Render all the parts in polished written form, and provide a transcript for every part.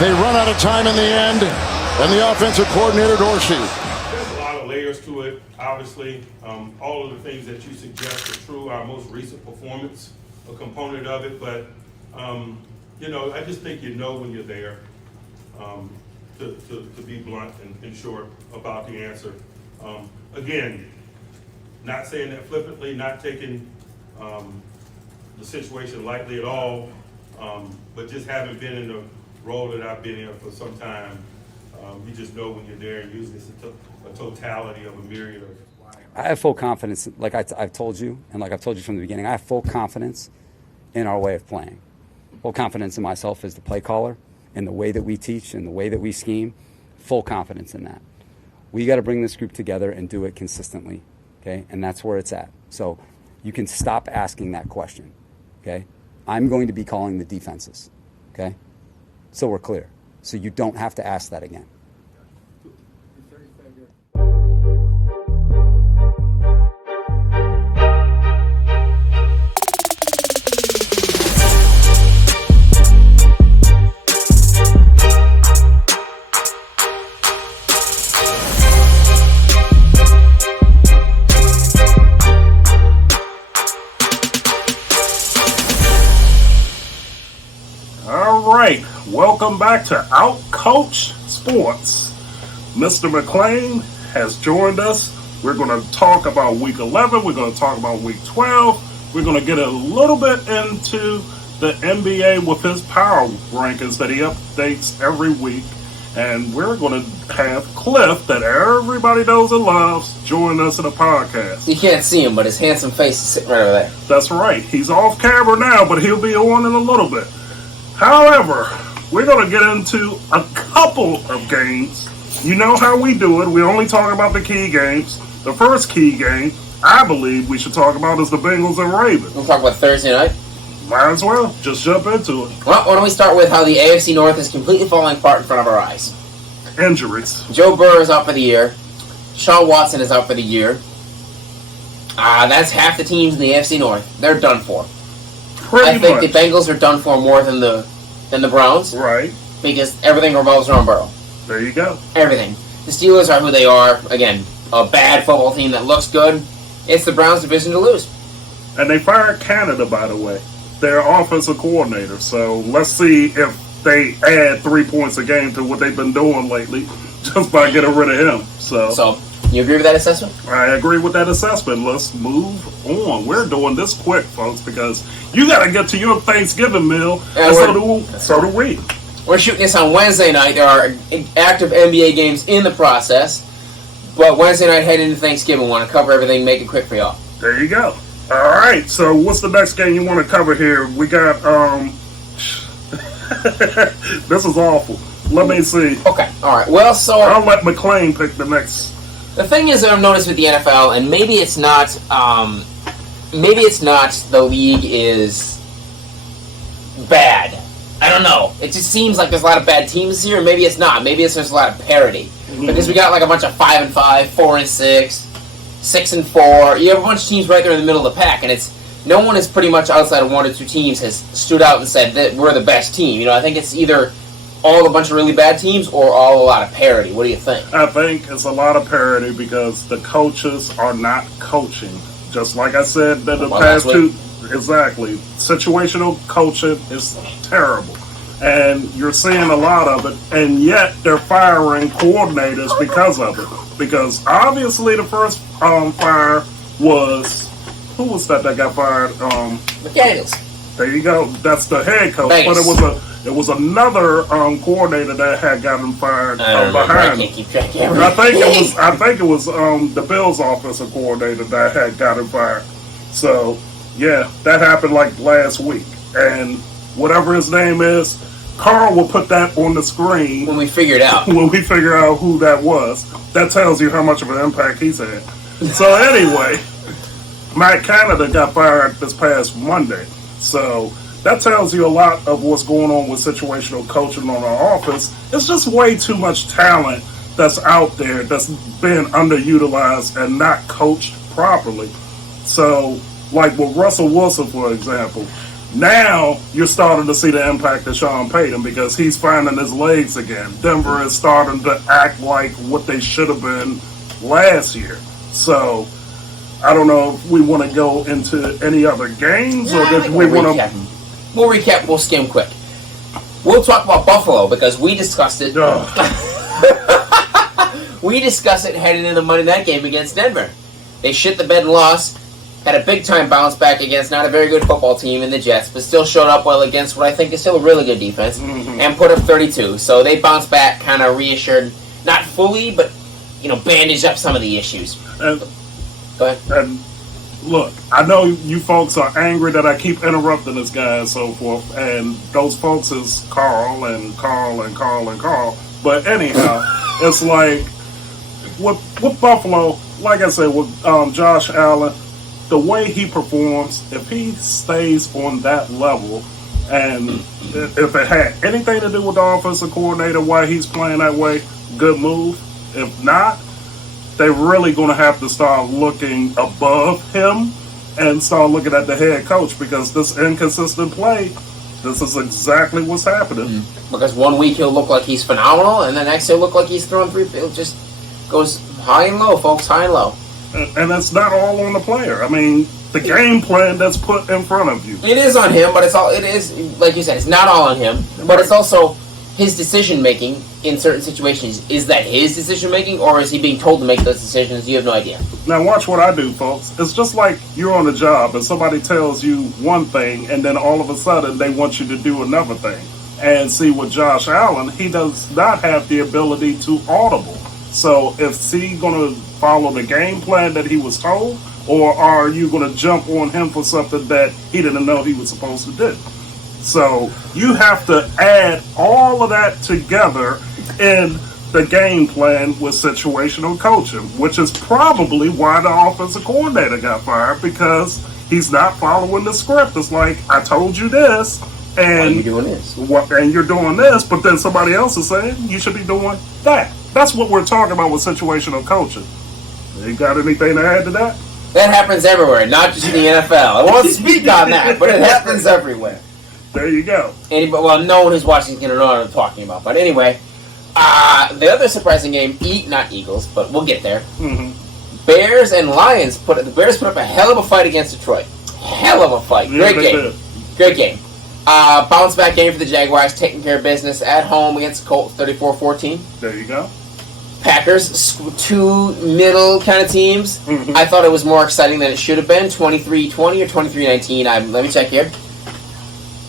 They run out of time in the end, and the offensive coordinator, Dorsey. There's a lot of layers to it, obviously. All of the things that you suggest are true. Our most recent performance, a component of it, but I just think when you're there, to be blunt and short about the answer. Again, not saying that flippantly, not taking the situation lightly at all, but just having been in the role that I've been in for some time, you just know when you're there, and usually it's a totality of a myriad of. I have full confidence, like I've told you, and like I've told you from the beginning, I have full confidence in our way of playing. Full confidence in myself as the play caller, in the way that we teach, and the way that we scheme. Full confidence in that. We got to bring this group together and do it consistently, okay? And that's where it's at. So you can stop asking that question, okay? I'm going to be calling the defenses, okay? So we're clear. So you don't have to ask that again. Welcome back to Out Coach Sports. Mr. McClain has joined us. We're going to talk about Week 11. We're going to talk about Week 12. We're going to get a little bit into the NBA with his power rankings that he updates every week. And we're going to have Cliff, that everybody knows and loves, join us in a podcast. You can't see him, but his handsome face is sitting right over there. That's right. He's off camera now, but he'll be on in a little bit. However, we're going to get into a couple of games. You know how we do it. We only talk about the key games. The first key game, I believe we should talk about, is the Bengals and Ravens. We'll talk about Thursday night. Might as well. Just jump into it. Well, why don't we start with how the AFC North is completely falling apart in front of our eyes. Injuries. Joe Burrow is out for the year. Sean Watson is out for the year. That's half the teams in the AFC North. They're done for. I think the Bengals are done for more than the Browns. Right. Because everything revolves around Burrow. There you go. Everything. The Steelers are who they are. Again, a bad football team that looks good. It's the Browns' division to lose. And they fired Canada, by the way, their offensive coordinator. So let's see if they add 3 points a game to what they've been doing lately just by getting rid of him. So you agree with that assessment? I agree with that assessment. Let's move on. We're doing this quick, folks, because you got to get to your Thanksgiving meal, and so do we. We're shooting this on Wednesday night. There are active NBA games in the process, but Wednesday night heading into Thanksgiving, want to cover everything, make it quick for y'all. There you go. All right, so what's the next game you want to cover here? We got, this is awful. Let me see. Okay, all right. Well, so I'll let McClain pick the next. The thing is that I've noticed with the NFL, and maybe it's not the league is bad. I don't know. It just seems like there's a lot of bad teams here, and maybe it's not. Maybe there's a lot of parity. Mm-hmm. Because we got like a bunch of 5-5, 4-6, 6-4. You have a bunch of teams right there in the middle of the pack, and it's no one is pretty much outside of one or two teams has stood out and said that we're the best team. I think it's either all a bunch of really bad teams or all a lot of parity. What do you think? I think it's a lot of parity because the coaches are not coaching. Just like I said in the past two. Exactly. Situational coaching is terrible. And you're seeing a lot of it, and yet they're firing coordinators because of it. Because obviously the first fire was, who was that got fired? McDaniels. There you go. That's the head coach. Vegas. But it was another coordinator that had gotten fired behind. I can't keep track of I think it was the Bills' offensive coordinator that had gotten fired. So yeah, that happened like last week. And whatever his name is, Carl will put that on the screen when we figure it out. When we figure out who that was, that tells you how much of an impact he's had. So anyway, Matt Canada got fired this past Monday. So that tells you a lot of what's going on with situational coaching on our offense. It's just way too much talent that's out there that's been underutilized and not coached properly. So, like with Russell Wilson, for example, Now you're starting to see the impact of Sean Payton because he's finding his legs again. Denver is starting to act like what they should have been last year. So I don't know if we want to go into any other games or if we want to. We'll recap. We'll skim quick. We'll talk about Buffalo because we discussed it. We discussed it heading into the Monday night game against Denver. They shit the bed and lost. Had a big-time bounce back against not a very good football team in the Jets, but still showed up well against what I think is still a really good defense, and put up 32. So they bounced back, kind of reassured, not fully, but, bandaged up some of the issues. Go ahead. And look, I know you folks are angry that I keep interrupting this guy and so forth, and those folks is Carl and Carl and Carl and Carl. But anyhow, it's like, with Buffalo, like I said, with Josh Allen, the way he performs, if he stays on that level, and if it had anything to do with the offensive coordinator, why he's playing that way, good move. If not, they're really going to have to start looking above him and start looking at the head coach because this inconsistent play, this is exactly what's happening. Because one week he'll look like he's phenomenal, and the next he'll look like he's throwing three. It just goes high and low, folks, high and low. And that's not all on the player. I mean, the game plan that's put in front of you. It is on him, but it is, like you said, it's not all on him. But it's also his decision-making in certain situations. Is that his decision-making, or is he being told to make those decisions? You have no idea. Now, watch what I do, folks. It's just like you're on a job, and somebody tells you one thing, and then all of a sudden they want you to do another thing. And see, with Josh Allen, he does not have the ability to audible. So is he going to follow the game plan that he was told, or are you going to jump on him for something that he didn't know he was supposed to do? So you have to add all of that together in the game plan with situational coaching, which is probably why the offensive coordinator got fired, because he's not following the script. It's like, I told you this, and you're doing this. And you're doing this, but then somebody else is saying you should be doing that. That's what we're talking about with situational coaching. You got anything to add to that? That happens everywhere, not just in the NFL. I won't speak on that, but it happens everywhere. There you go. No one who's watching is going to know what I'm talking about. But anyway, the other surprising game, not Eagles, but we'll get there. Bears and Lions the Bears put up a hell of a fight against Detroit. Hell of a fight. Great game. Great game. Bounce back game for the Jaguars, taking care of business at home against the Colts, 34-14. There you go. Packers, two middle kind of teams. I thought it was more exciting than it should have been. 23-20 or 23-19. Let me check here.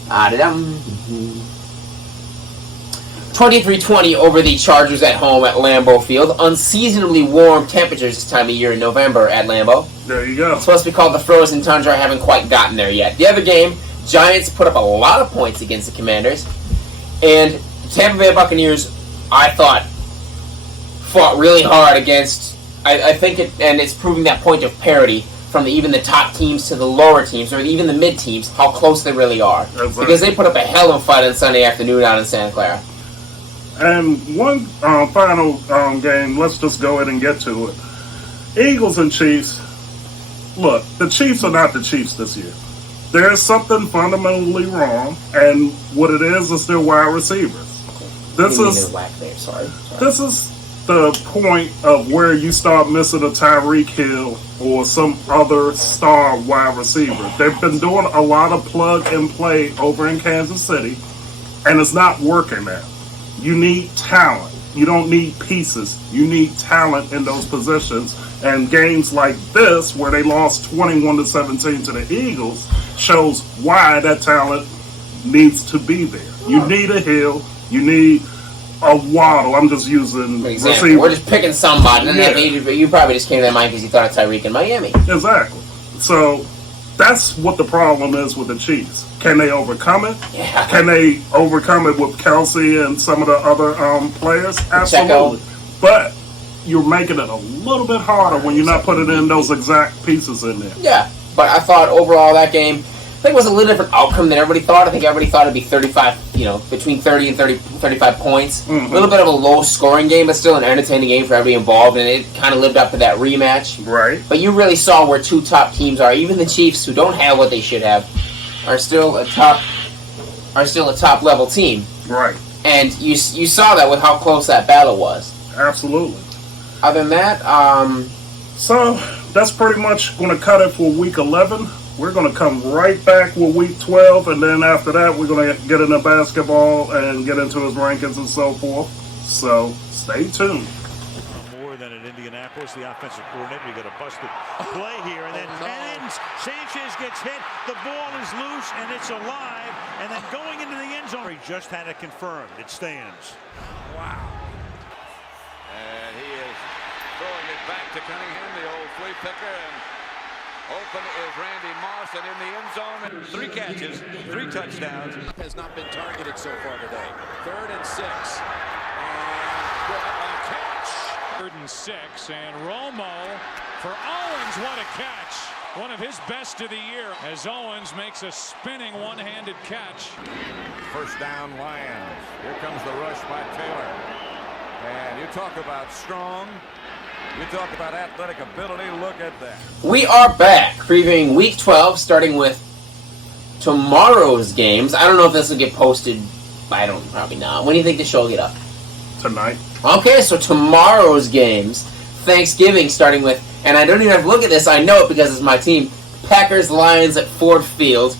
23-20 over the Chargers at home at Lambeau Field. Unseasonably warm temperatures this time of year in November at Lambeau. There you go. It's supposed to be called the Frozen Tundra. I haven't quite gotten there yet. The other game, Giants put up a lot of points against the Commanders. And Tampa Bay Buccaneers, I thought, fought really hard against, I think, it's proving that point of parity from even the top teams to the lower teams, or even the mid teams, how close they really are. Because they put up a hell of a fight on Sunday afternoon down in Santa Clara. And one final game, let's just go ahead and get to it. Eagles and Chiefs. Look, the Chiefs are not the Chiefs this year. There's something fundamentally wrong, and what it is their wide receivers. This is the point of where you start missing a Tyreek Hill or some other star wide receiver. They've been doing a lot of plug and play over in Kansas City, and it's not working now. You need talent. You don't need pieces. You need talent in those positions. And games like this, where they lost 21-17 to the Eagles, shows why that talent needs to be there. You need a Hill. You need a Waddle. I'm just using receiver. We're just picking somebody. Yeah. You probably just came to that mind because you thought of Tyreek in Miami. Exactly. So that's what the problem is with the Chiefs. Can they overcome it? Yeah. Can they overcome it with Kelsey and some of the other players? Absolutely. But you're making it a little bit harder when you're not putting in those exact pieces in there. Yeah, but I thought overall that game, I think it was a little different outcome than everybody thought. I think everybody thought it'd be 35, between 30 and 35 points. A little bit of a low-scoring game, but still an entertaining game for everybody involved, and it kind of lived up to that rematch. Right. But you really saw where two top teams are. Even the Chiefs, who don't have what they should have, are still a top level team. Right. And you saw that with how close that battle was. Absolutely. Other than that, So that's pretty much going to cut it for week 11. We're going to come right back with week 12, and then after that, we're going to get into basketball and get into his rankings and so forth. So stay tuned. More than in Indianapolis, the offensive coordinator. We got a busted play here, and then Sanchez gets hit. The ball is loose, and it's alive. And then going into the end zone, he just had it confirmed. It stands. Wow. And he is throwing it back to Cunningham, the old flea picker, and open is Randy Moss, and in the end zone, 3 catches, 3 touchdowns. Has not been targeted so far today. 3rd and 6. And a catch. 3rd and 6, and Romo for Owens. What a catch. One of his best of the year as Owens makes a spinning one-handed catch. First down, Lions. Here comes the rush by Taylor. And you talk about strong. You talk about athletic ability. Look at that. we are back previewing Week 12, starting with tomorrow's games. I don't know if this will get posted. Probably not. When do you think the show will get up? Tonight. Okay, so tomorrow's games, Thanksgiving, starting with, and I don't even have to look at this, I know it because it's my team, Packers-Lions at Ford Field.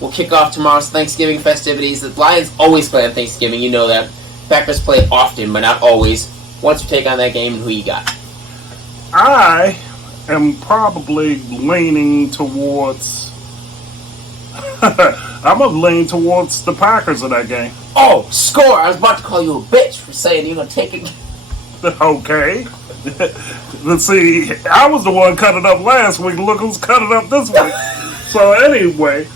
We'll kick off tomorrow's Thanksgiving festivities. The Lions always play on Thanksgiving, you know that. Packers play often, but not always. What's your take on that game, and who you got? I am probably leaning towards. I'm going to lean towards the Packers in that game. Oh, score! I was about to call you a bitch for saying you're going to take it. Okay. Let's see. I was the one cutting up last week. Look who's cutting up this week. So anyway,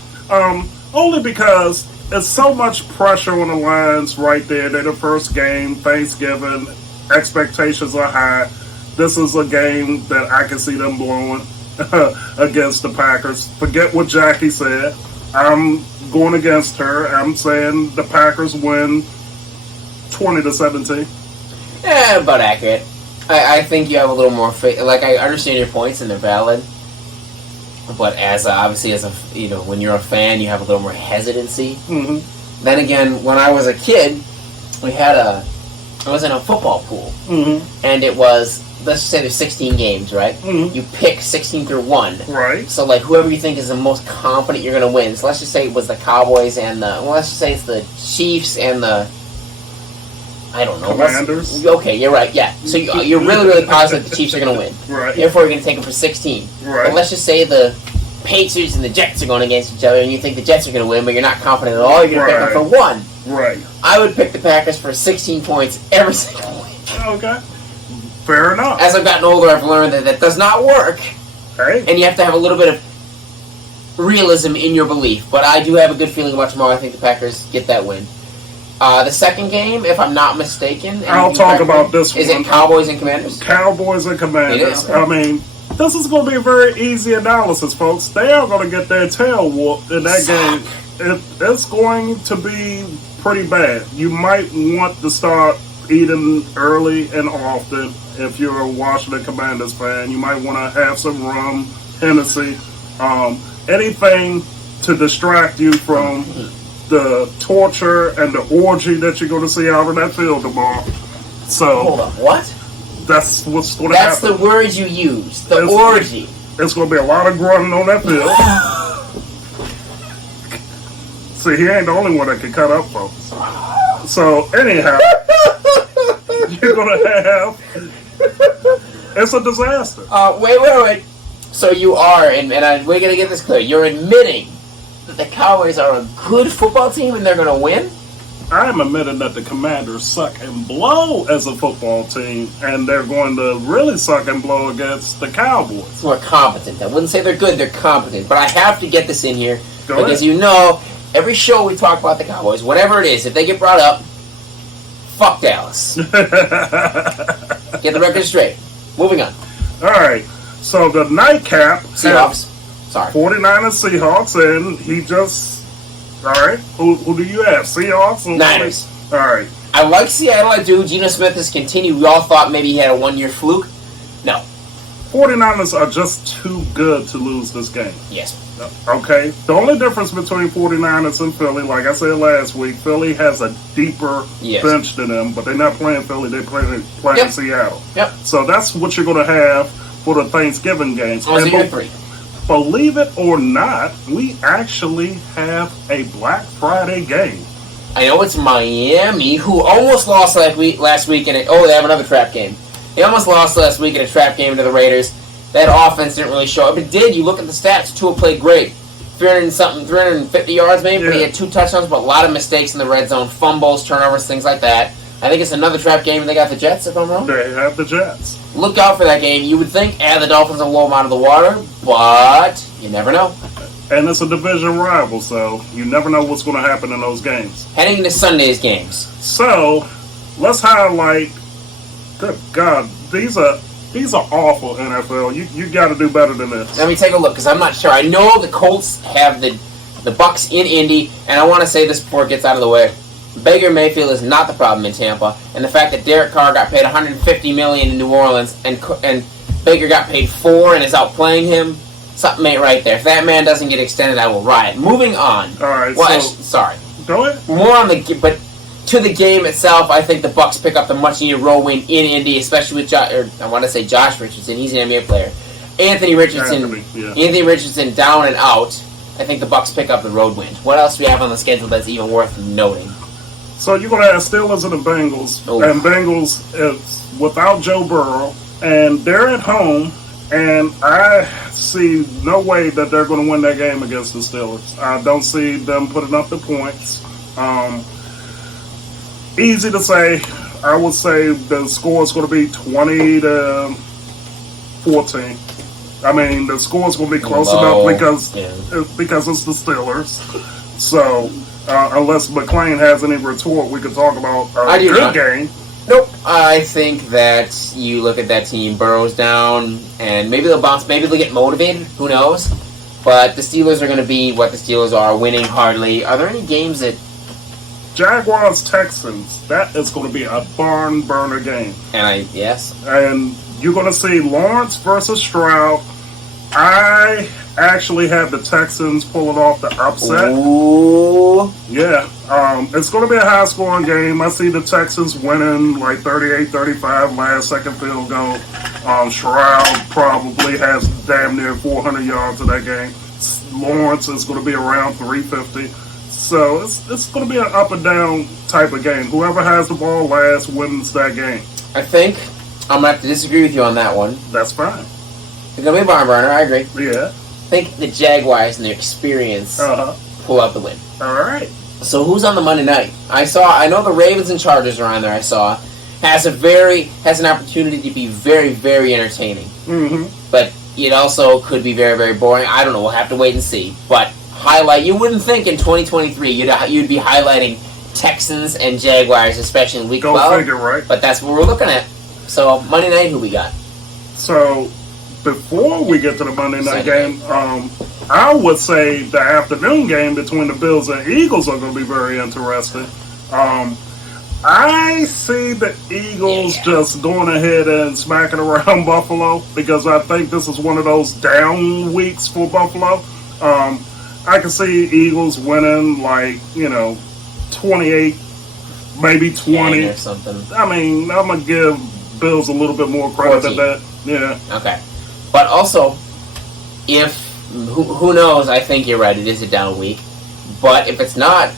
only because there's so much pressure on the Lions right there. They're the first game, Thanksgiving. Expectations are high. This is a game that I can see them blowing against the Packers. Forget what Jackie said. I'm going against her. I'm saying the Packers win 20-17. Yeah, about accurate. I think you have a little more faith. Like, I understand your points and they're valid, but obviously when you're a fan, you have a little more hesitancy. Mm-hmm. Then again, when I was a kid, I was in a football pool, and it was, let's just say there's 16 games, right? You pick 16 through 1. Right. So, like, whoever you think is the most confident you're going to win. So let's just say it was the Cowboys and let's just say it's the Chiefs and the, I don't know. Commanders. Okay, you're right, yeah. So you're really, really positive the Chiefs are going to win. Right. Therefore, you're going to take them for 16. Right. But let's just say the Patriots and the Jets are going against each other, and you think the Jets are going to win, but you're not confident at all. You're going to pick them for 1. Right. I would pick the Packers for 16 points every single week. Okay. Fair enough. As I've gotten older, I've learned that does not work, Hey. and you have to have a little bit of realism in your belief. But I do have a good feeling about tomorrow. I think the Packers get that win. The second game, if I'm not mistaken, I'll talk about this one. Is it Cowboys and Commanders? Cowboys and Commanders. It is. I mean, this is going to be a very easy analysis, folks. They are going to get their tail whooped in that game. It's going to be pretty bad. You might want to start eating early and often if you're a Washington Commanders fan. You might want to have some rum, Hennessy, anything to distract you from the torture and the orgy that you're going to see out on that field tomorrow. So, Hold on, what? that's what's going to happen. That's the word you use. The orgy. It's going to be a lot of grunting on that field. See, he ain't the only one that can cut up, folks. So, anyhow, you're going to have... It's a disaster. Wait. So you are, and we're going to get this clear, you're admitting that the Cowboys are a good football team and they're going to win? I am admitting that the Commanders suck and blow as a football team, and they're going to really suck and blow against the Cowboys. More competent. I wouldn't say they're good, they're competent. But I have to get this in here Go because ahead. you know, every show we talk about the Cowboys, whatever it is, if they get brought up, fuck Dallas. Get the record straight. Moving on. All right, so the nightcap Seahawks. Sorry. 49ers Seahawks, and he just... All right, who do you have? Seahawks? Or Niners. All right. I like Seattle, I do. Geno Smith has continued. We all thought maybe he had a one-year fluke. No. 49ers are just too good to lose this game. Yes. Okay? The only difference between 49ers and Philly, like I said last week, Philly has a deeper bench than them, but they're not playing Philly, they're playing Seattle. Yep. So that's what you're going to have for the Thanksgiving games. Oh, so three. Believe it or not, we actually have a Black Friday game. I know it's Miami, who almost lost last week in it. Oh, they have another trap game. They almost lost last week in a trap game to the Raiders. That offense didn't really show up. It did. You look at the stats. Tua played great. 350 yards maybe, but he had 2 touchdowns, but a lot of mistakes in the red zone, fumbles, turnovers, things like that. I think it's another trap game, and they got the Jets, if I'm wrong. They have the Jets. Look out for that game. You would think, the Dolphins will blow them out of the water, but you never know. And it's a division rival, so you never know what's going to happen in those games. Heading into Sunday's games. So, let's highlight. Good God, these are awful, NFL. You got to do better than this. Let me take a look, because I'm not sure. I know the Colts have the Bucks in Indy, and I want to say this before it gets out of the way. Baker Mayfield is not the problem in Tampa, and the fact that Derek Carr got paid $150 million in New Orleans, and Baker got paid $4 and is outplaying him, something ain't right there. If that man doesn't get extended, I will riot. Moving on. All right. Well, so, sorry. Go ahead. More on but to the game itself, I think the Bucks pick up the much-needed road win in Indy, especially with Josh Richardson. He's an NBA player. Anthony Richardson down and out. I think the Bucks pick up the road win. What else do we have on the schedule that's even worth noting? So you're going to have Steelers and the Bengals. Oh. And Bengals is without Joe Burrow. And they're at home. And I see no way that they're going to win that game against the Steelers. I don't see them putting up the points. Easy to say. I would say the score is going to be 20-14. I mean, the score is going to be close enough because it's the Steelers. So, unless McClain has any retort, we could talk about a good game. Nope. I think that you look at that team, Burrow's down, and maybe they'll bounce, maybe they'll get motivated, who knows? But the Steelers are going to be what the Steelers are, winning hardly. Are there any games that... Jaguars-Texans, that is going to be a barn burner game. Yes. And you're going to see Lawrence versus Stroud. I actually have the Texans pulling off the upset. Ooh. Yeah. It's going to be a high-scoring game. I see the Texans winning like 38-35, last-second field goal. Stroud probably has damn near 400 yards in that game. Lawrence is going to be around 350. So it's going to be an up-and-down type of game. Whoever has the ball last wins that game. I think I'm going to have to disagree with you on that one. That's fine. It's going to be a barn burner, I agree. Yeah. I think the Jaguars and their experience pull out the win. All right. So who's on the Monday night? I know the Ravens and Chargers are on there. I saw has an opportunity to be very, very entertaining. Mm-hmm. But it also could be very, very boring. I don't know. We'll have to wait and see. But you wouldn't think in 2023 you'd be highlighting Texans and Jaguars, especially in Week 12. Go figure, right? But that's what we're looking at. So Monday night, who we got? So before we get to the Monday night game, I would say the afternoon game between the Bills and Eagles are going to be very interesting. I see the Eagles just going ahead and smacking around Buffalo because I think this is one of those down weeks for Buffalo. I can see Eagles winning 28, maybe 20 or something. I mean, I'm gonna give Bills a little bit more credit than that. Yeah. Okay, but also, who knows? I think you're right. It is a down week, but if it's not,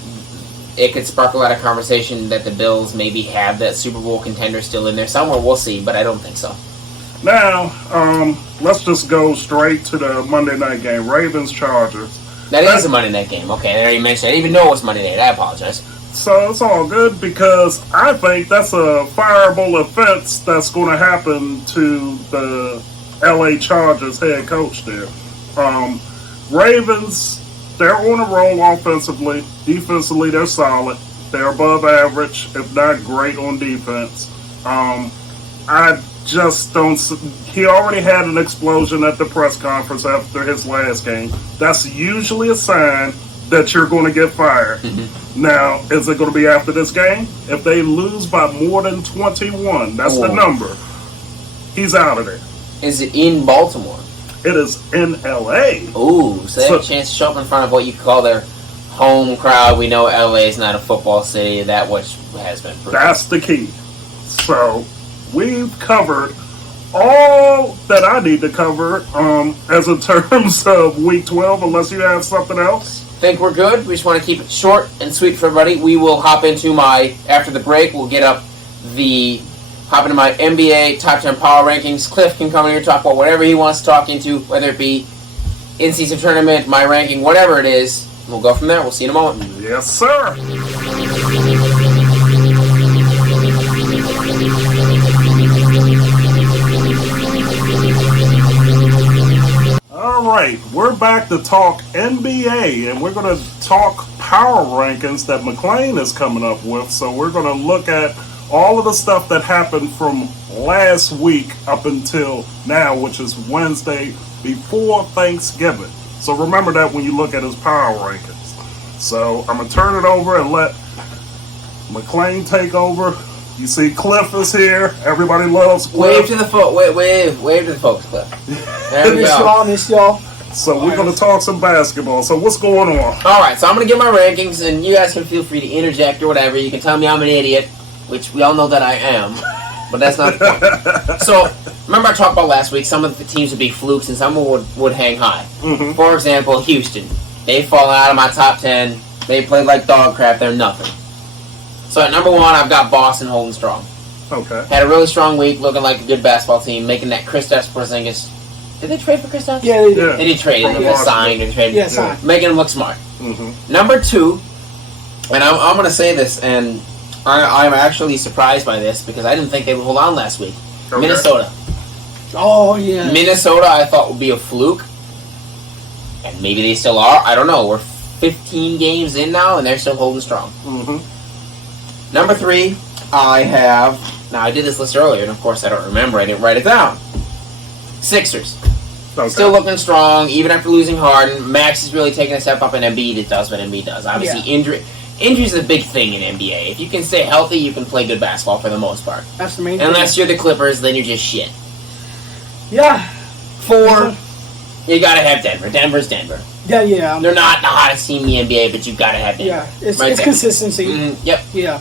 it could spark a lot of conversation that the Bills maybe have that Super Bowl contender still in there somewhere. We'll see, but I don't think so. Now, let's just go straight to the Monday night game. Ravens-Chargers. That is a Monday night game. Okay, I already mentioned. I didn't even know it was Monday night. I apologize. So it's all good because I think that's a fireable offense that's going to happen to the LA Chargers head coach there. Ravens, they're on a roll offensively. Defensively, they're solid. They're above average, if not great on defense. I just don't... He already had an explosion at the press conference after his last game. That's usually a sign that you're going to get fired. Mm-hmm. Now, is it going to be after this game? If they lose by more than 21, that's the number. He's out of there. Is it in Baltimore? It is in LA. Ooh, so they have a chance to show up in front of what you call their home crowd. We know LA is not a football city, that which has been proven. That's the key. So we've covered all that I need to cover as in terms of week 12, unless you have something else. Think we're good. We just want to keep it short and sweet for everybody. We will hop into after the break, we'll hop into my NBA top 10 power rankings. Cliff can come in here and talk about whatever he wants to talk into, whether it be in-season tournament, my ranking, whatever it is. We'll go from there. We'll see you in a moment. Yes, sir. All right, we're back to talk NBA, and we're going to talk power rankings that McClain is coming up with. So we're going to look at all of the stuff that happened from last week up until now, which is Wednesday before Thanksgiving. So remember that when you look at his power rankings. So I'm going to turn it over and let McClain take over. You see Cliff is here. Everybody loves Cliff. Wave to the folks. Wave to the folks, Cliff. There we go. Miss y'all. So we're going to talk some basketball. So what's going on? All right, so I'm going to give my rankings, and you guys can feel free to interject or whatever. You can tell me I'm an idiot, which we all know that I am, but that's not the point. So remember I talked about last week, some of the teams would be flukes and some would hang high. Mm-hmm. For example, Houston. They've fallen out of my top 10. They played like dog crap. They're nothing. So at number 1, I've got Boston holding strong. Okay. Had a really strong week, looking like a good basketball team, making that Kristaps Porzingis. Did they trade for Kristaps? Yeah, they did. They did trade him. They signed and traded. Yeah, signed. Making him look smart. Mm-hmm. Number 2, and I'm going to say this, and I'm actually surprised by this because I didn't think they would hold on last week. Okay. Minnesota. Oh, yeah. Minnesota I thought would be a fluke, and maybe they still are. I don't know. We're 15 games in now, and they're still holding strong. Mm-hmm. Number 3, I have... Now, I did this list earlier, and of course I don't remember. I didn't write it down. Sixers. Okay. Still looking strong, even after losing Harden. Max is really taking a step up, and Embiid does what Embiid does. Obviously, Injury is a big thing in NBA. If you can stay healthy, you can play good basketball for the most part. That's the main thing. Unless you're the Clippers, then you're just shit. Yeah. 4, you gotta have Denver. Denver's Denver. Yeah. They're not the hottest team in the NBA, but you gotta have Denver. Yeah, it's consistency. Yep. Yeah.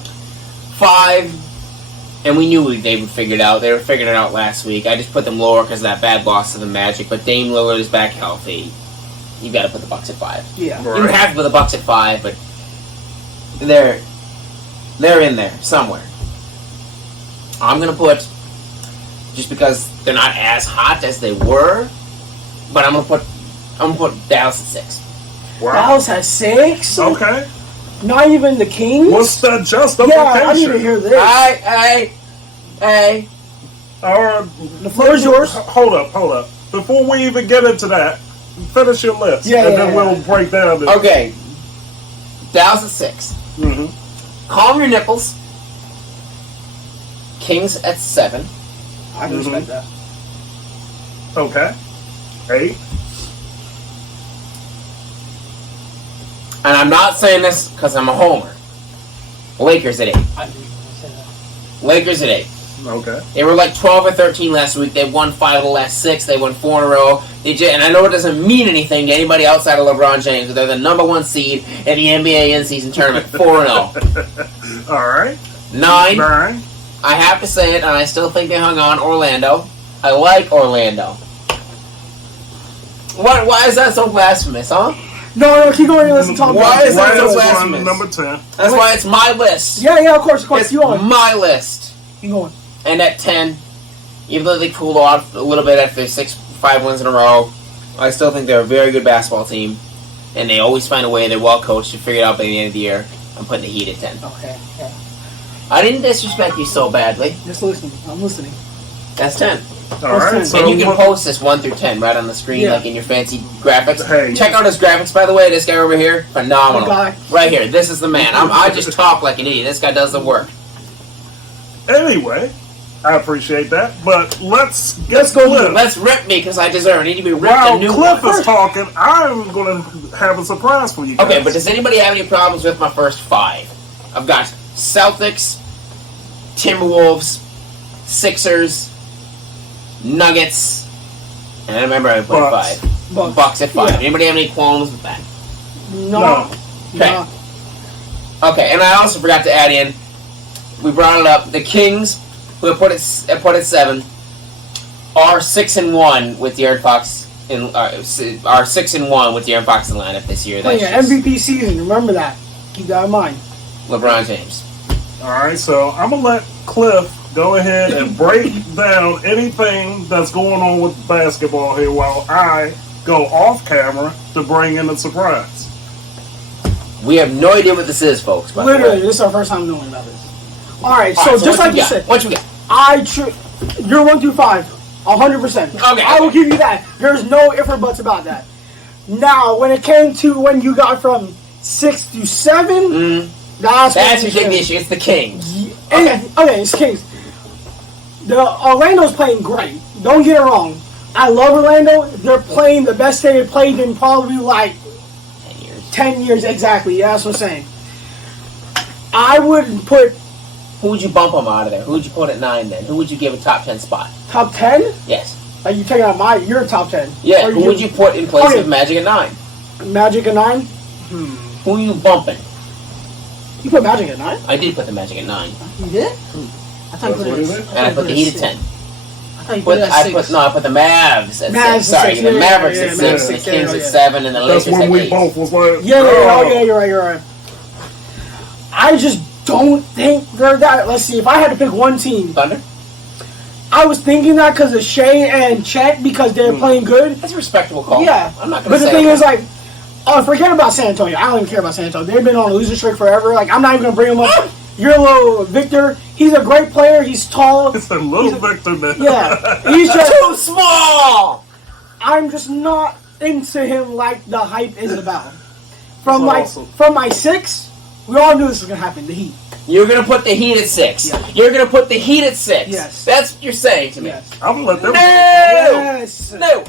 5, and we knew they would figure it out. They were figuring it out last week. I just put them lower because of that bad loss to the Magic, but Dame Lillard is back healthy. You gotta put the Bucks at 5. Yeah. Right. You have to put the Bucks at 5, but they're in there somewhere. I'm gonna put, just because they're not as hot as they were, but I'm gonna put Dallas at 6. Wow. Dallas has 6? Okay. Not even the Kings? What's the justification? Yeah, I need to hear this. Hey. The floor is yours. Hold up. Before we even get into that, finish your list. Then we'll break down this. Okay. Dallas at 6. Mm-hmm. Calm your nipples. Kings at 7. I can respect that. Okay. 8. And I'm not saying this because I'm a homer. Lakers at 8. Lakers at 8. Okay. They were like 12 or 13 last week. They won 5 of the last 6. They won 4 in a row. And I know it doesn't mean anything to anybody outside of LeBron James, but they're the number 1 seed in the NBA in-season tournament. 4-0. All right. 9. I have to say it, and I still think they hung on. Orlando. I like Orlando. Why is that so blasphemous, huh? No, keep going. Listen, talk about Why is that so blasphemous? Number 10. That's why it's my list. Yeah, of course. It's you on. my list. Keep going. And at 10, even though they cooled off a little bit after 5 wins in a row, I still think they're a very good basketball team. And they always find a way. They're well coached to figure it out by the end of the year. I'm putting the Heat at 10. Okay, yeah. I didn't disrespect you so badly. Just listening. I'm listening. That's 10. All right. So and you can post this 1 through 10 right on the screen, like in your fancy graphics. Hey. Check out his graphics, by the way. This guy over here, phenomenal. Right here. This is the man. I just talk like an idiot. This guy does the work. Anyway, I appreciate that, but let's go. Let's rip me because I deserve. I need to be ripped. While a new Cliff one. is talking, I'm going to have a surprise for you guys. Okay, but does anybody have any problems with my first 5? I've got Celtics, Timberwolves, Sixers, Nuggets, And I remember I put Bucks. 5. Bucks at 5. Yeah. Anybody have any qualms with that? No. Okay. No. Okay, and I also forgot to add in, we brought it up, the Kings, who have put it 7, are 6-1 with the Aaron Fox in are 6-1 with the Aaron Fox in the lineup this year. That's Yeah, just MVP season. Remember that. Keep that in mind. LeBron James. All right, so I'm gonna let Cliff go ahead and break down anything that's going on with basketball here while I go off camera to bring in the surprise. We have no idea what this is, folks. By the Literally, way. this is our first time knowing about this. All right, All so right, just what like you got? said, What you got? you're 1 through 5, 100%. Okay, I will okay. give you that. There's no ifs or buts about that. Now, when it came to when you got from 6 through 7, that's your big issue. It's the Kings. Okay, it's Kings. The Orlando's playing great. Don't get it wrong. I love Orlando. They're playing the best they've played in probably like 10 years. 10 years exactly. Yeah, that's what I'm saying. I would put Who would you bump them out of there? Who would you put at 9 then? Who would you give a top 10 spot? top 10. Yes. Like you taking out your top 10. Yeah. Or Who would you put in place Okay. of Magic at 9? Magic at 9. Who are you bumping? You put Magic at 9. I did put the Magic at 9, You did? I thought you put it. and I put the Heat at 10. I thought you put it at 6. I put the Mavs at Mavs 6. Sorry, at 6, the yeah, Mavericks yeah, at yeah, 6, Mavs the 6, Kings yeah, at yeah. 7, and the That's Lakers when at we 8. both was like, Yeah, you're right. I just don't think they're that. Let's see. If I had to pick one team, Thunder? I was thinking that because of Shea and Chet because they're playing good. That's a respectable call. Yeah, I'm not going but to say the thing okay. is, like, forget about San Antonio. I don't even care about San Antonio. They've been on a losing streak forever. Like, I'm not even gonna bring them up. Your little Victor, he's a great player. He's tall. it's a little Victor man. Yeah, he's just too small! I'm just not into him like the hype is about. From That's awesome. from my 6, we all knew this was gonna happen. The Heat. You're going to put the Heat at 6. Yeah. You're going to put the Heat at 6. Yes. That's what you're saying to me. Yes. I'm gonna let them. No! Yes. No!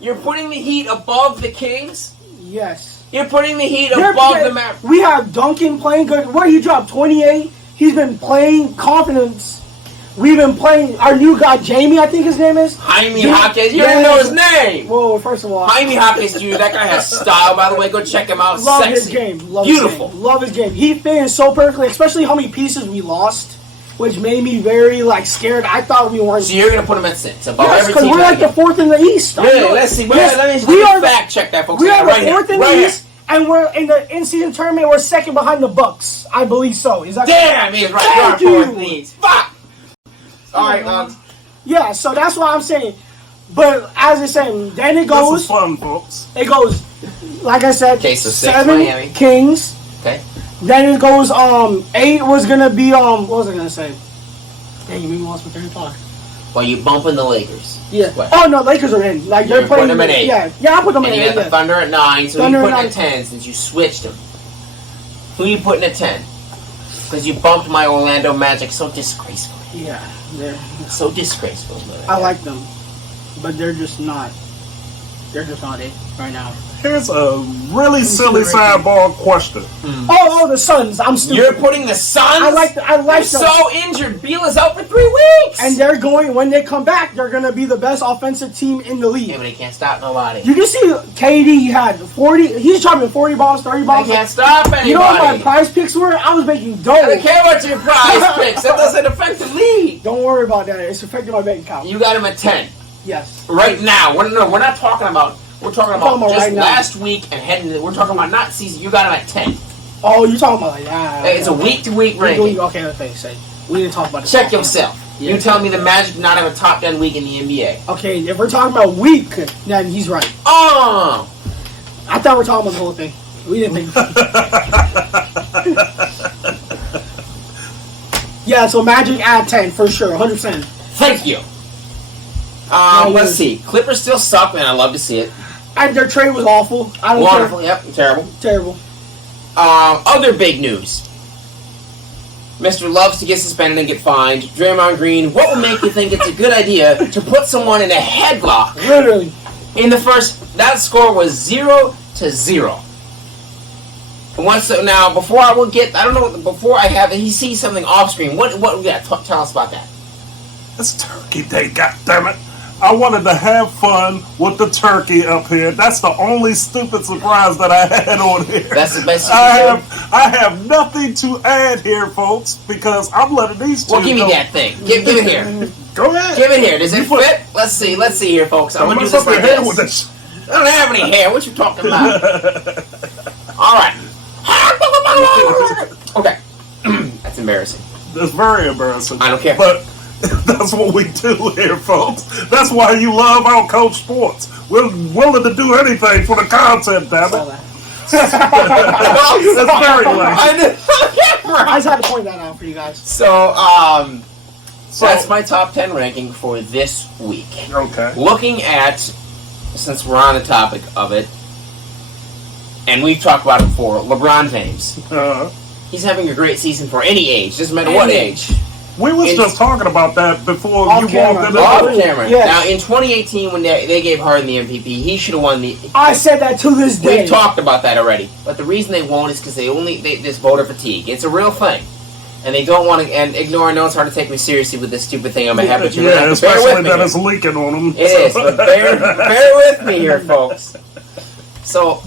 You're putting the Heat above the Kings? Yes. You're putting the Heat above the Mavericks? We have Duncan playing good. What, he dropped 28? He's been playing confidence. We've been playing our new guy, Jamie, I think his name is. Jaime Jaquez. You don't even know his name! Whoa, first of all. Jaime Jaquez, dude, that guy has style, by the way. Go check him out. Love Sexy. his game. Love Beautiful. His game. Love his game. He fit in so perfectly, especially how many pieces we lost, which made me very scared. I thought we weren't. So you're going to put him at 6 above Yes, every because team. we're like the 4th in the East. I Really? know. Let's see. Yes, Let we me are fact check that, folks. We are right the here. 4th in Right the here. East, and we're in the in-season tournament. We're 2nd behind the Bucks. I believe so. Is that Damn, he's right. Thank You're you. on 4th leads. Fuck! Alright, Yeah, so that's what I'm saying. But as I said, then it This goes. is fun, folks. It goes, like I said, Okay, so 6 7 Miami. Kings. Okay. Then it goes. 8 was gonna be What was I gonna say? Dang, you made me lost my train of thought. Well, you bumping the Lakers. Yeah. What? Oh no, Lakers are in. Like You're they're playing. putting them at 8. Yeah, I put them And at you 8. got the Yeah. Thunder at 9, so Thunder you at putting 9. at 10 since you switched them. Who are you putting at 10? Because you bumped my Orlando Magic so disgracefully. Yeah, they're. So disgraceful. I like them, but they're just not. They're just not it right now. Here's a really silly sidebar question. Oh, the Suns. I'm stupid. You're putting the Suns? I like They're them. so injured. Beal is out for 3 weeks. And they're going, when they come back, they're going to be the best offensive team in the league. Yeah, but he can't stop nobody. You can see KD had 40, he's dropping 40 balls, 30 They balls. can't stop anybody. You know what my prize picks were? I was making dough. I don't care about your prize picks. That doesn't affect the league. Don't worry about that. It's affecting my bank account. You got him at 10. Yes. Right now. We're not talking about... We're talking about talking about just right now. last week and heading... We're talking about not season. You got him at 10. Oh, you're talking about like that. It's a week-to-week ranking. Okay, say. We didn't talk about this. Check yourself. Yeah. You telling me the Magic do not have a top 10 week in the NBA? Okay, if we're talking about week, then he's right. Oh! I thought we were talking about the whole thing. We didn't think. Yeah, so Magic at 10 for sure, 100%. Thank you. Let's see. Clippers still suck, man. I love to see it. And their trade was awful. I don't Wonderful. care. Yep. Terrible. Terrible. Other big news. Mr. loves to get suspended and get fined. Draymond Green, what would make you think it's a good idea to put someone in a headlock? Literally. In the first, that score was 0-0. And now, before I will get, I don't know, before I have, he sees something off screen. What we got? Tell us about that. It's Turkey Day, goddammit. I wanted to have fun with the turkey up here. That's the only stupid surprise that I had on here. That's the best you can do. I have nothing to add here, folks, because I'm letting these two Well, give me go. that thing. Give it here. Go ahead. Give it here. Does it fit? Let's see. Let's see here, folks. I'm Don't going to do mess this up like your hair with this. this. I don't have any hair. What you talking about? All right. Okay. That's embarrassing. That's very embarrassing. I don't care. But that's what we do here, folks. That's why you love Out Coach Sports. We're willing to do anything for the content, damn it. That's very lame. I just had to point that out for you guys. So, that's my top 10 ranking for this week. Okay. Looking at, since we're on the topic of it, and we've talked about it before, LeBron James. He's having a great season for any age, doesn't matter what age. We was just talking about that before you walked in. Off camera. Yes. Now, in 2018, when they gave Harden the MVP, he should have won the. I said that to this day. We've talked about that already, but the reason they won't is because this voter fatigue. It's a real thing, and they don't want to. And ignore. I know it's hard to take me seriously with this stupid thing on my head, but you're gonna have to bear especially with me that here. it's leaking on them. It is, but bear with me here, folks. So,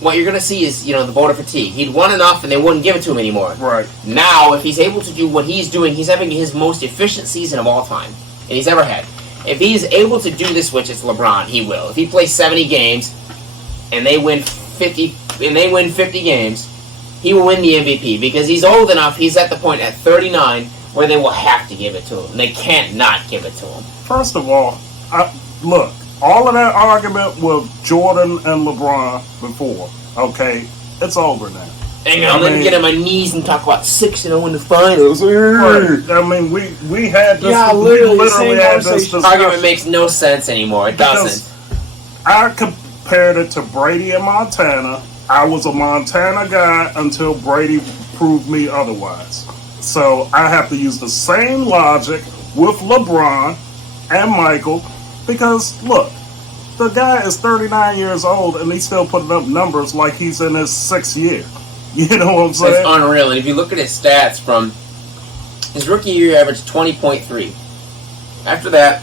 what you're going to see is, the voter fatigue. He'd won enough, and they wouldn't give it to him anymore. Right. Now, if he's able to do what he's doing, he's having his most efficient season of all time, and he's ever had. If he's able to do this, which is LeBron, he will. If he plays 70 games, and they win 50 games, he will win the MVP because he's old enough. He's at the point at 39 where they will have to give it to him. They can't not give it to him. First of all, look, all of that argument with Jordan and LeBron before, okay, it's over now. And I'm going to get on my knees and talk about 6-0 in the finals. Right. I mean, we had this. Yeah, we literally had this This argument makes no sense anymore. It doesn't. I compared it to Brady and Montana. I was a Montana guy until Brady proved me otherwise. So I have to use the same logic with LeBron and Michael because, look, the guy is 39 years old and he's still putting up numbers like he's in his 6th year. You know what I'm saying? It's unreal. And if you look at his stats from his rookie year, he averaged 20.3. After that,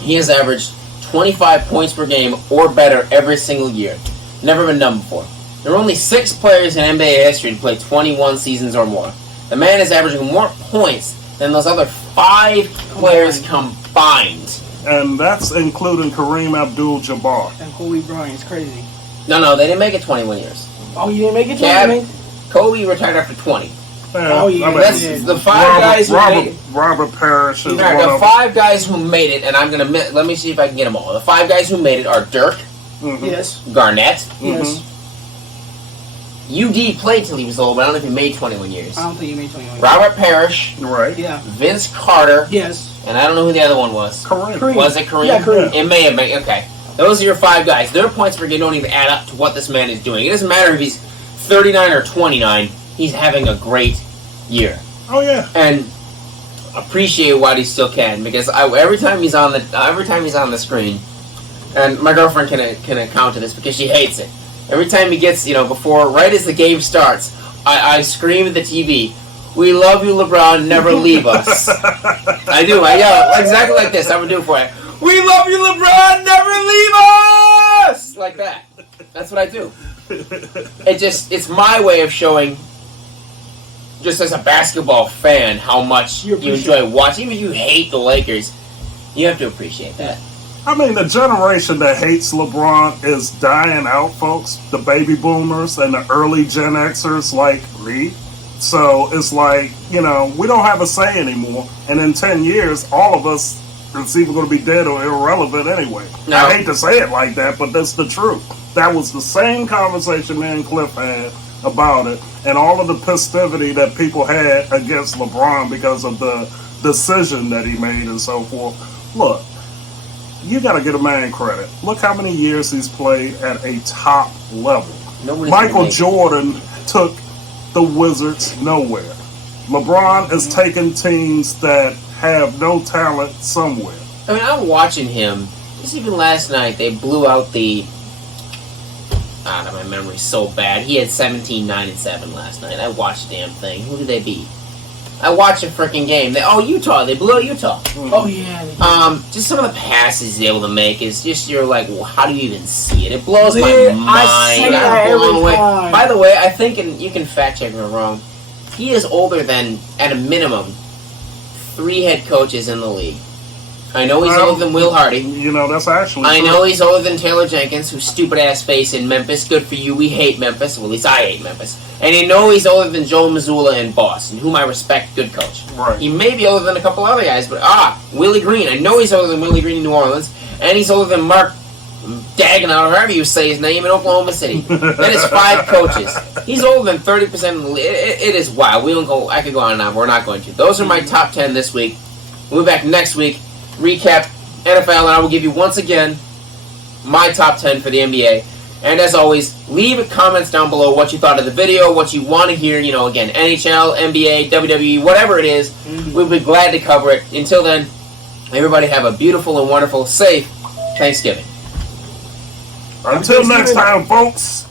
he has averaged 25 points per game or better every single year. Never been done before. There are only 6 players in NBA history to play 21 seasons or more. The man is averaging more points than those other 5 players combined. And that's including Kareem Abdul-Jabbar. And Kobe Bryant is crazy. No, they didn't make it 21 years. Oh, you didn't make it 20? Kobe retired after 20. Oh, yeah. That's the 5 guys who made it. Robert Parrish is Right, one the of 5 guys who made it, and I'm going to let me see if I can get them all. The 5 guys who made it are Dirk, Yes. Garnett, Yes. UD played till he was old, but I don't know if he made 21 years. I don't think he made 21. Robert Parrish, Right. Yeah. Vince Carter, Yes. and I don't know who the other one was. Kareem. Was it Kareem? Yeah, Kareem. It may have been. Okay. Those are your 5 guys. Their points per game don't even add up to what this man is doing. It doesn't matter if he's 39 or 29. He's having a great year. Oh, yeah. And appreciate what he still can because every time he's on the screen, and my girlfriend can account to this because she hates it. Every time he gets, right as the game starts, I scream at the TV, "We love you, LeBron, never leave us." I do. I yell exactly like this. I'm going to do it for you. "We love you, LeBron, never leave us!" Like that. That's what I do. It's my way of showing, just as a basketball fan, how much you enjoy watching. Even if you hate the Lakers, you have to appreciate that. I mean, the generation that hates LeBron is dying out, folks. The baby boomers and the early Gen Xers like me. So it's like, we don't have a say anymore. And in 10 years, all of us is either going to be dead or irrelevant anyway. No. I hate to say it like that, but that's the truth. That was the same conversation me and Cliff had about it. And all of the festivity that people had against LeBron because of the decision that he made and so forth. Look. You got to get a man credit. Look how many years he's played at a top level. Michael Jordan took the Wizards nowhere. LeBron is taking teams that have no talent somewhere. I mean, I'm watching him. Just even last night, they blew out the... my memory's so bad. He had 17, 9, and 7 last night. I watched the damn thing. Who did they beat? I watched a freaking game. Utah, they blew out Utah. Oh yeah. Just some of the passes he's able to make is just, you're like, well, how do you even see it? It blows my I mind. say that I'm blown every away. time. By the way, I think, and you can fact check me if I'm wrong, he is older than, at a minimum, 3 head coaches in the league. I know he's older than Will Hardy. You know, that's actually I true. know he's older than Taylor Jenkins, whose stupid ass face in Memphis. Good for you. We hate Memphis. Well, at least I hate Memphis. And you know he's older than Joe Mazzulla in Boston, whom I respect. Good coach. Right. He may be older than a couple other guys, but Willie Green. I know he's older than Willie Green in New Orleans, and he's older than Mark Dagenau, or however you say his name, in Oklahoma City. That is 5 coaches. He's older than 30% of the league. It is wild. We don't go. I could go on and on, but we're not going to. Those are my top 10 this week. We'll be back next week. Recap NFL, and I will give you once again my top 10 for the NBA. And as always, leave comments down below what you thought of the video, what you want to hear. You know, again, NHL, NBA, WWE, whatever it is, we'll be glad to cover it. Until then, everybody have a beautiful and wonderful, safe Thanksgiving. Until next time, folks.